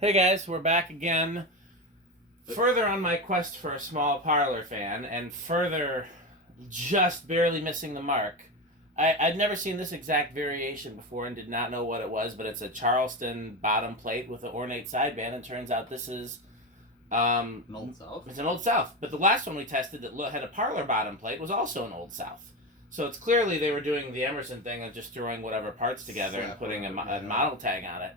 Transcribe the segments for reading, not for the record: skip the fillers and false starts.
Hey guys, we're back again. Further on my quest for a small parlor fan, and further just barely missing the mark. I'd never seen this exact variation before and did not know what it was, but it's a Charleston bottom plate with an ornate sideband, and turns out this is An Old South? It's an Old South. But the last one we tested that had a parlor bottom plate was also an Old South. So it's clearly they were doing the Emerson thing of just throwing whatever parts together and putting a model tag on it.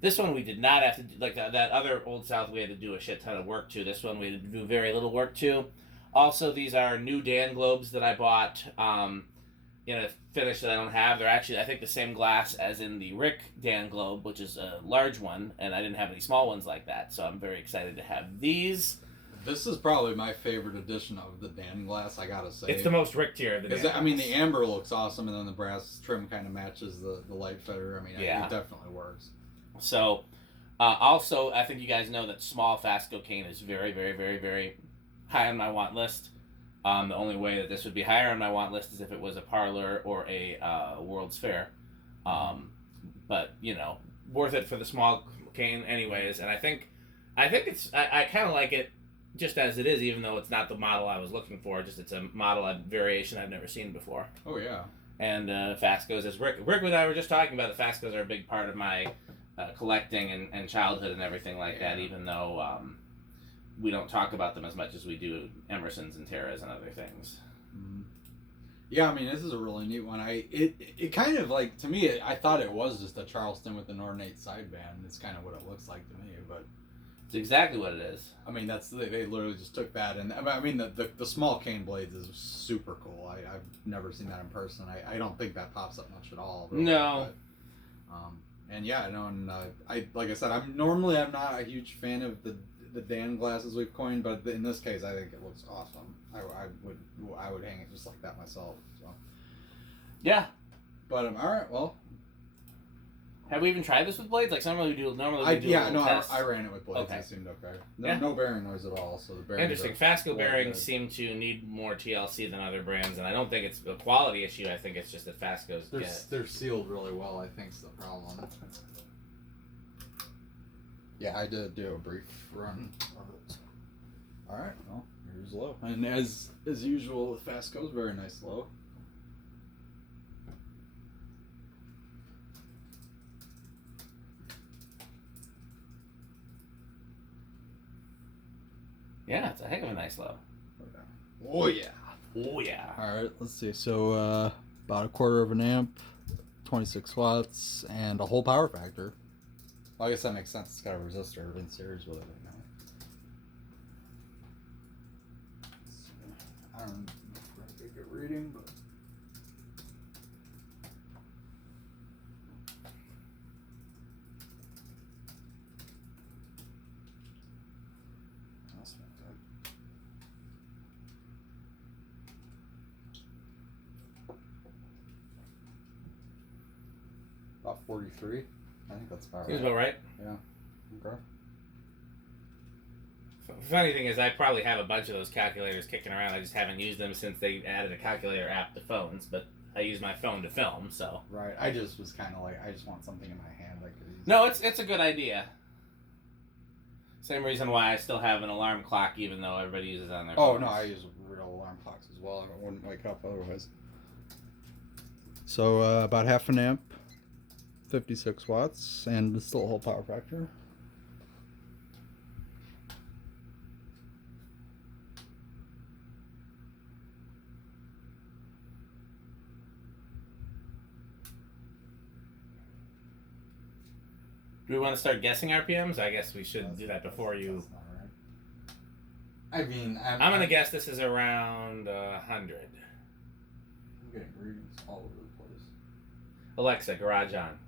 This one we did not have to do, like that other Old South we had to do a shit ton of work to. This one we had to do very little work to. Also, these are new Dan globes that I bought in a finish that I don't have. They're actually, I think, the same glass as in the Rick Dan globe, which is a large one, and I didn't have any small ones like that, so I'm very excited to have these. This is probably my favorite edition of the Dan glass, I gotta say. It's the most Rick tier of the Dan glass. I mean, the amber looks awesome, and then the brass trim kind of matches the light fitter. I mean, it definitely works. So, also, I think you guys know that small FASCO cane is very, very, very, very high on my want list. The only way that this would be higher on my want list is if it was a parlor or a World's Fair. But, you know, worth it for the small cane anyways. And I think it's, I kind of like it just as it is, even though it's not the model I was looking for. Just it's a model variation I've never seen before. Oh, yeah. And FASCOs, as Rick and I were just talking about, the FASCOs are a big part of my collecting and childhood and everything like that, even though we don't talk about them as much as we do Emersons and Terras and other things. Mm-hmm. Yeah, I mean, this is a really neat one. It kind of like, to me, I thought it was just a Charleston with an ornate sideband. It's kind of what it looks like to me, but it's exactly what it is. I mean, they literally just took that, and I mean the small cane blades is super cool. I've never seen that in person. I don't think that pops up much at all. Really, no. But, and yeah, no, and I like I said, I'm not a huge fan of the Dan glasses we've coined, but in this case, I think it looks awesome. I would hang it just like that myself. So. Yeah. But all right, well. Have we even tried this with blades? Like normally we do tests. I ran it with blades. Okay. It seemed okay. No bearing noise at all. So the bearings. Interesting. FASCO bearings seem to need more TLC than other brands, and I don't think it's a quality issue. I think it's just that FASCO's they're sealed really well. I think is the problem. Yeah, I did do a brief run of it. All right, well, here's low, and as usual with FASCO's, very nice low. Yeah, it's a heck of a nice low. Oh yeah. Oh yeah. All right, let's see. So about a quarter of an amp, 26 watts, and a whole power factor. Well, I guess that makes sense. It's got a resistor in series with it right now. I don't know if we're gonna get a good reading, but. About 43. I think that's about right. Seems about right. Yeah. Okay. Funny thing is, I probably have a bunch of those calculators kicking around. I just haven't used them since they added a calculator app to phones. But I use my phone to film, so. Right. I just was kind of like, I just want something in my hand I could use. No, it's a good idea. Same reason why I still have an alarm clock, even though everybody uses it on their phones. Oh no, I use real alarm clocks as well. I wouldn't wake up otherwise. So about half an amp. 56 watts, and it's still a whole power factor. Do we want to start guessing RPMs? I guess we should do that before you. That's not right. I mean, I'm going to guess this is around 100. I'm getting readings all over the place. Alexa, garage on.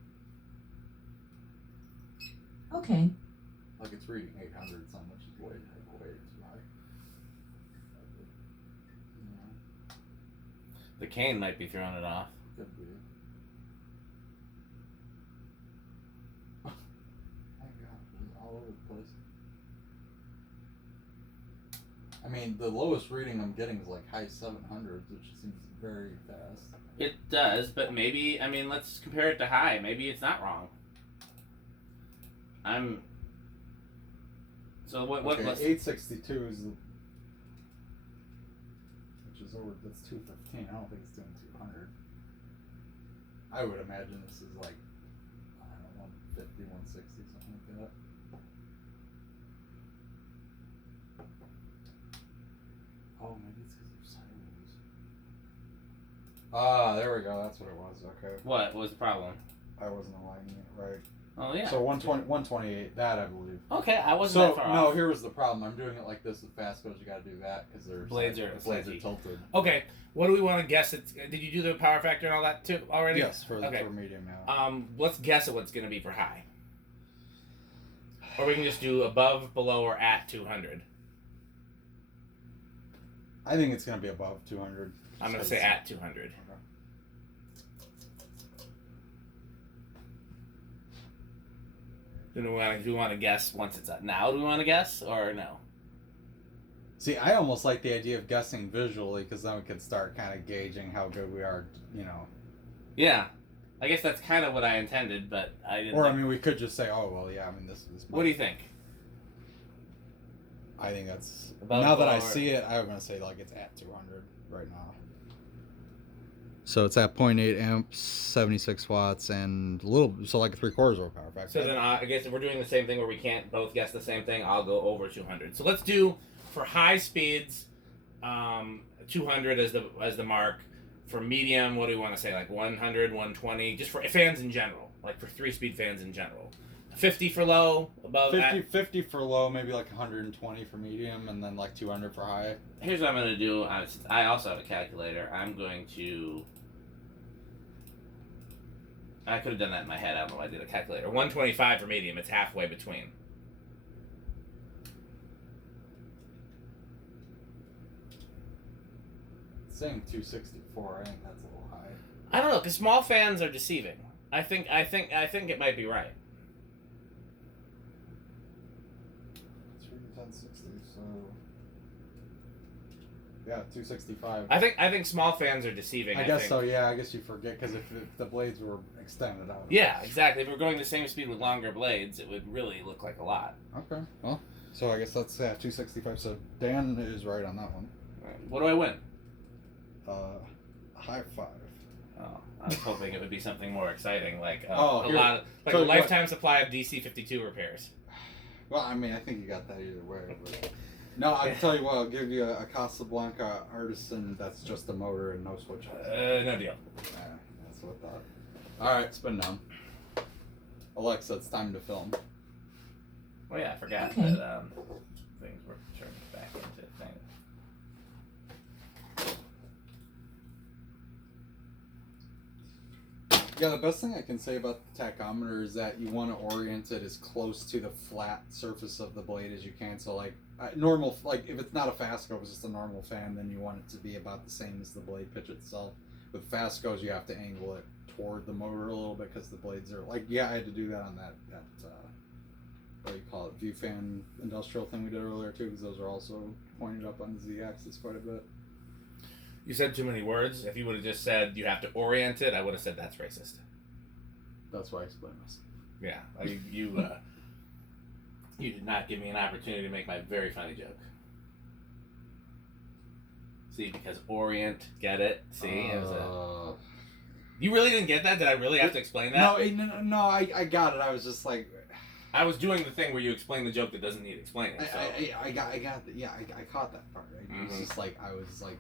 Okay. Like it's reading 800 something, which is way too high. The cane might be throwing it off. Could be. My God, it's all over the place. I mean, the lowest reading I'm getting is like high 700s, which seems very fast. It does, but maybe, I mean, let's compare it to high. Maybe it's not wrong. So what? Okay, 862 is, which is over. That's 215. I don't think it's doing 200. I would imagine this is like, I don't know, 150, 160, something like that. Oh, maybe it's because they're sideways. Ah, there we go. That's what it was. Okay. What was the problem? I wasn't aligning it right. Oh yeah. So 128. That I believe. Okay, I wasn't that far no, off. here was the problem. I'm doing it like this with FASCOs. You got to do that because their Blades are tilted. Okay, what do we want to guess? Did you do the power factor and all that too already? Yes, for medium. Yeah. Let's guess at what's going to be for high. Or we can just do above, below, or at 200. I think it's going to be above 200. I'm going to say at 200. Okay. Do we want to guess once it's up? Now do we want to guess or no? See, I almost like the idea of guessing visually because then we could start kind of gauging how good we are, Yeah, I guess that's kind of what I intended, but I didn't. Or, I mean, we could just say, oh, well, yeah, I mean, this. What do you think? I think that's... Above, now that I see it, I'm going to say, like, it's at 200 right now. So it's at 0.8 amps, 76 watts, and a little, so like a 3/4 of a power factor. So then I guess if we're doing the same thing where we can't both guess the same thing, I'll go over 200. So let's do, for high speeds, 200 as the mark. For medium, what do we want to say? Like 100, 120, just for fans in general, like for 3-speed fans in general. 50 for low, above 50 for low, maybe like 120 for medium, and then like 200 for high. Here's what I'm going to do. I also have a calculator. I'm going to... I could have done that in my head. I don't know why I did a calculator. 125 for medium. It's halfway between. It's saying 264. I think that's a little high. I don't know, because small fans are deceiving. I think it might be right. It's 1060, so... Yeah, 265. I think small fans are deceiving. I guess so, yeah. I guess you forget, because if the blades were extended out. Yeah, exactly. If we're going the same speed with longer blades, it would really look like a lot. Okay, well, so I guess that's 265. So Dan is right on that one. Right. What do I win? High five. Oh, I was hoping it would be something more exciting, like a lifetime supply of DC-52 repairs. Well, I mean, I think you got that either way. But... No, I'll tell you what, I'll give you a Casablanca Artisan that's just a motor and no switch. No deal. Yeah, that's what I thought. Alright, spin down. Alexa, it's time to film. Oh yeah, I forgot that things were turned back into things. Yeah, the best thing I can say about the tachometer is that you want to orient it as close to the flat surface of the blade as you can. So like normal, like if it's not a FASCO, it's just a normal fan, then you want it to be about the same as the blade pitch itself. With FASCOs, you have to angle it toward the motor a little bit because the blades are like, yeah, I had to do that on that what do you call it, view fan industrial thing we did earlier too, because those are also pointed up on the Z-axis quite a bit. You said too many words. If you would have just said you have to orient it, I would have said that's racist. That's why I explained this. Yeah, you did not give me an opportunity to make my very funny joke. See, because orient, get it? See, you really didn't get that? Did I really have to explain that? No, I got it. I was just like, I was doing the thing where you explain the joke that doesn't need explaining. So. I got I caught that part. Right? It was just like I was like.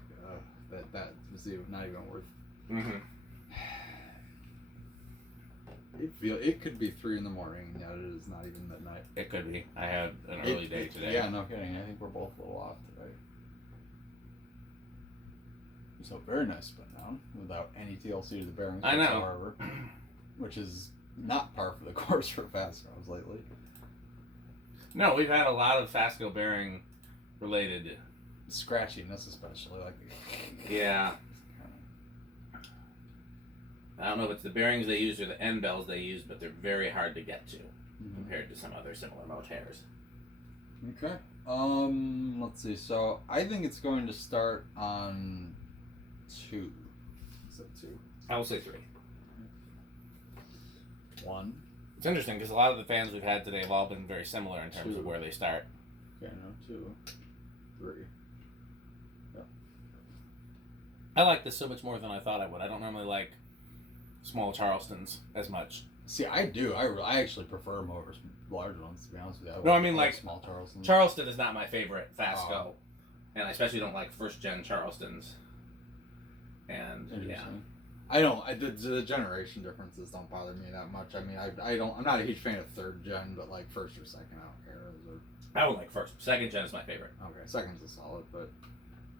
That was not even worth. Mm-hmm. It could be 3 in the morning, and yet it is not even midnight. It could be. I had an early day today. Yeah, no kidding. I think we're both a little off today. So very nice spin down without any TLC to the bearings whatsoever, which is not par for the course for FASCOs lately. No, we've had a lot of FASCO bearing related scratchiness, especially like. Yeah. I don't know if it's the bearings they use or the end bells they use, but they're very hard to get to compared to some other similar motors. Okay. Let's see. So I think it's going to start on 2. Is that 2? I will say 3. 1. It's interesting because a lot of the fans we've had today have all been very similar in terms of where they start. Okay, no, 2, 3. Yep. I like this so much more than I thought I would. I don't normally like small Charlestons as much. See, I do. I actually prefer them over large ones, to be honest with you. No, I mean, like, small Charlestons. Charleston is not my favorite FASCO. And I especially don't like first-gen Charlestons. And, yeah. I don't. The generation differences don't bother me that much. I mean, I'm not a huge fan of third gen, but like first or second out here. I would like first. Second gen is my favorite. Okay, second's a solid, but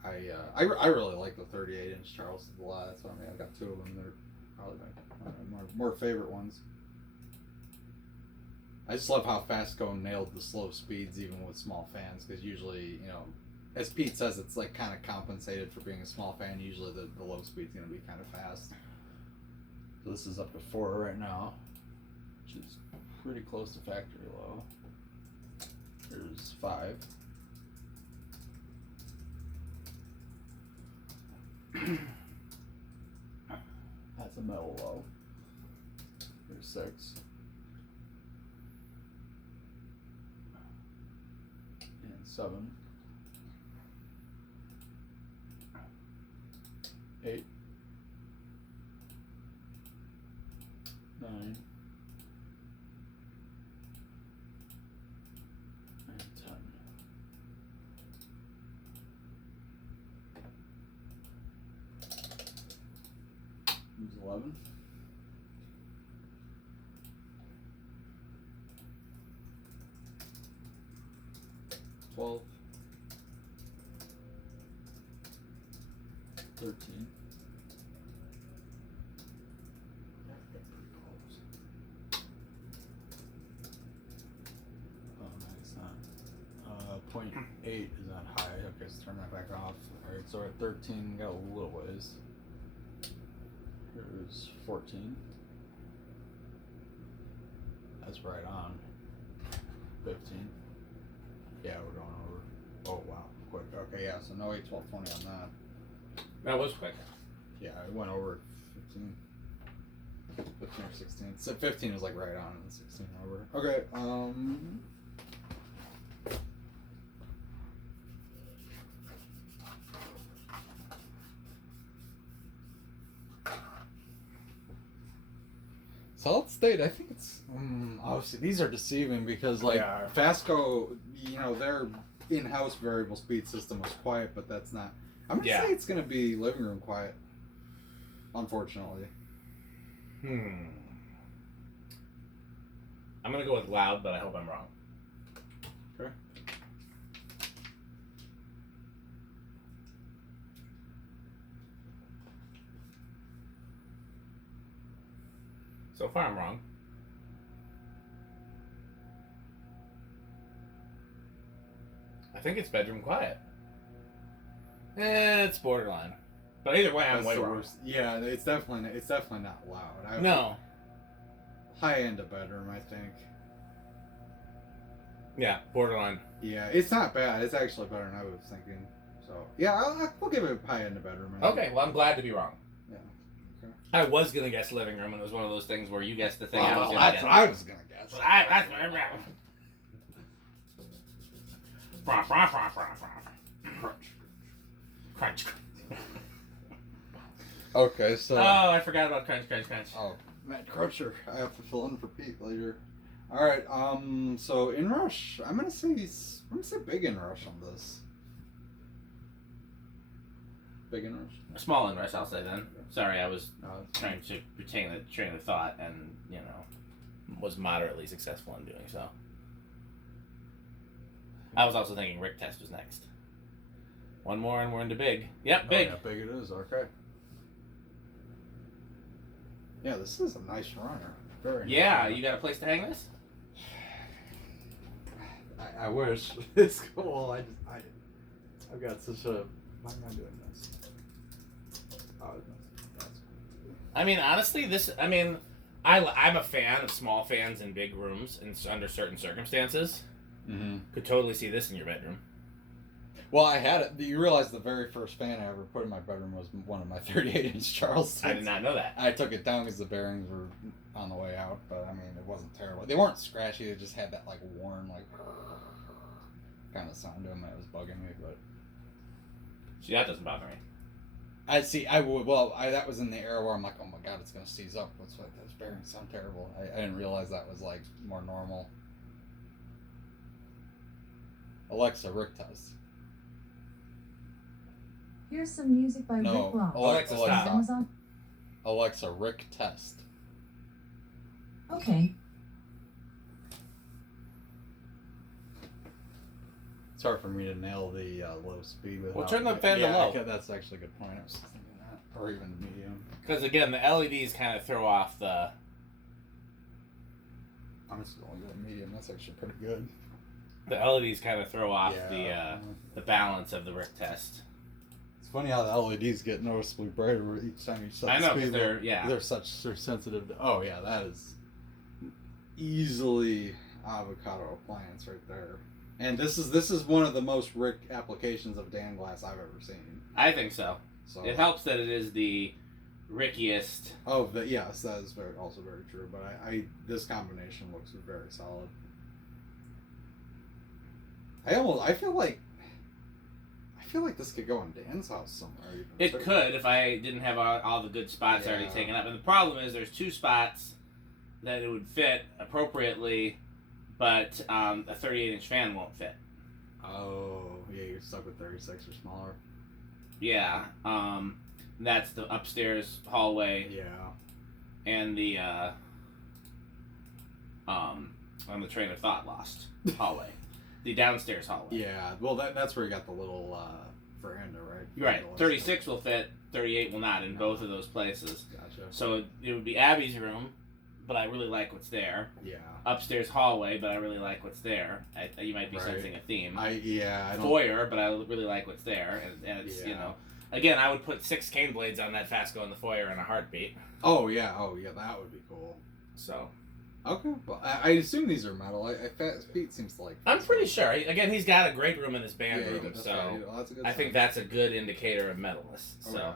I really like the 38-inch Charlestons a lot. That's what I mean. I've got 2 of them. They're probably my more favorite ones. I just love how FASCO nailed the slow speeds even with small fans, because usually, you know, as Pete says, it's like kind of compensated for being a small fan. Usually the low speed's going to be kind of fast. So this is up to 4 right now, which is pretty close to factory low. Here's 5. That's a metal low. Here's 6. And 7. 8. 9. And 10. Here's 11. 12. 13. Oh, no, it's not. 0.8 is on high. Okay, so turn that back off. Alright, so we're at 13, got a little ways. Here's 14. That's right on. 15. Yeah, we're going over. Oh, wow. Quick. Okay, yeah, so no 8, 12, 20 on that. That was quick. Yeah, it went over 15. 15 or 16. So 15 was like right on and 16 over. Okay, solid state, I think it's obviously these are deceiving because like FASCO, you know, their in-house variable speed system was quiet, but that's not. I'm gonna say it's gonna be living room quiet. Unfortunately. I'm gonna go with loud, but I hope I'm wrong. Okay. So far, I'm wrong. I think it's bedroom quiet. It's borderline, but either way, I'm way wrong. Yeah, it's definitely not loud. No. High end of bedroom, I think. Yeah, borderline. Yeah, it's not bad. It's actually better than I was thinking. So yeah, we'll give it high end of bedroom. Okay, well I'm glad to be wrong. Yeah. Okay. I was gonna guess living room, and it was one of those things where you guessed the thing I was gonna that's guess. what I was gonna guess. That's what I'm Crunch. Okay, so. Oh, I forgot about crunch. Oh, Matt Cruncher. I have to fill in for Pete later. All right. So inrush. I'm gonna say big inrush on this. Big inrush. A small inrush, I'll say then. Sorry, I was trying to retain the train of thought, and was moderately successful in doing so. I was also thinking Rick test was next. One more and we're into big. Yep, big. Oh, yeah, big it is. Okay. Yeah, this is a nice runner. Very yeah, nice. You got a place to hang this? I wish. It's cool. I've got such a. Why am I doing this? Oh, that's cool. I mean, honestly, I'm a fan of small fans in big rooms and under certain circumstances. Mm-hmm. Could totally see this in your bedroom. Well, I had it. You realize the very first fan I ever put in my bedroom was one of my 38-inch Charlestons. I did not know that. I took it down because the bearings were on the way out, but I mean, it wasn't terrible. They weren't scratchy. They just had that like worn like. kind of sound to them. It was bugging me, but See, that doesn't bother me. I see. I would. Well, that was in the era where I'm like, oh my god, it's gonna seize up. What's what? Those bearings sound terrible. I didn't realize that was like more normal. Alexa, Rick test. Here's some music by Rick Ross. Alexa, stop. Amazon. Alexa, Rick test. Okay. It's hard for me to nail the low speed without. Well, turn the fan to low. Yeah, that's actually a good point. I was thinking that, or even medium. Because again, the LEDs kind of throw off the. I'm just going to go medium. That's actually pretty good. The LEDs kind of throw off the balance of the Rick test. It's funny how the LEDs get noticeably brighter each time you set I the know, speed. they're They're sensitive to. Oh yeah, that is easily avocado appliance right there. And this is one of the most Rick applications of Dan glass I've ever seen. I think so. So It helps that it is the Rickiest. Oh, yes, that is also very true. But this combination looks very solid. I feel like this could go in Dan's house somewhere. Even It could if I didn't have all the good spots already taken up. And the problem is there's 2 spots that it would fit appropriately, but a 38-inch fan won't fit. Oh, yeah, you're stuck with 36 or smaller. Yeah, that's the upstairs hallway. Yeah. And the on the train of thought lost hallway. The downstairs hallway. Yeah, well, that's where you got the little veranda, right? You're right. 36 will fit, 38 will not in both of those places. Gotcha. So it would be Abby's room, but I really like what's there. Yeah. Upstairs hallway, but I really like what's there. You might be sensing a theme. I don't... Foyer, but I really like what's there, and it's Again, I would put 6 cane blades on that FASCO in the foyer in a heartbeat. Oh yeah, that would be cool. So. Okay, well, I assume these are metal. Pete seems to like. I'm pretty sure. Again, he's got a great room in his band Yeah, room, that's so right. Well, that's a good I sign. think that's a good indicator of metalness. So,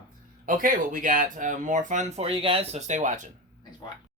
Okay. okay, well, we got more fun for you guys, so stay watching. Thanks for watching.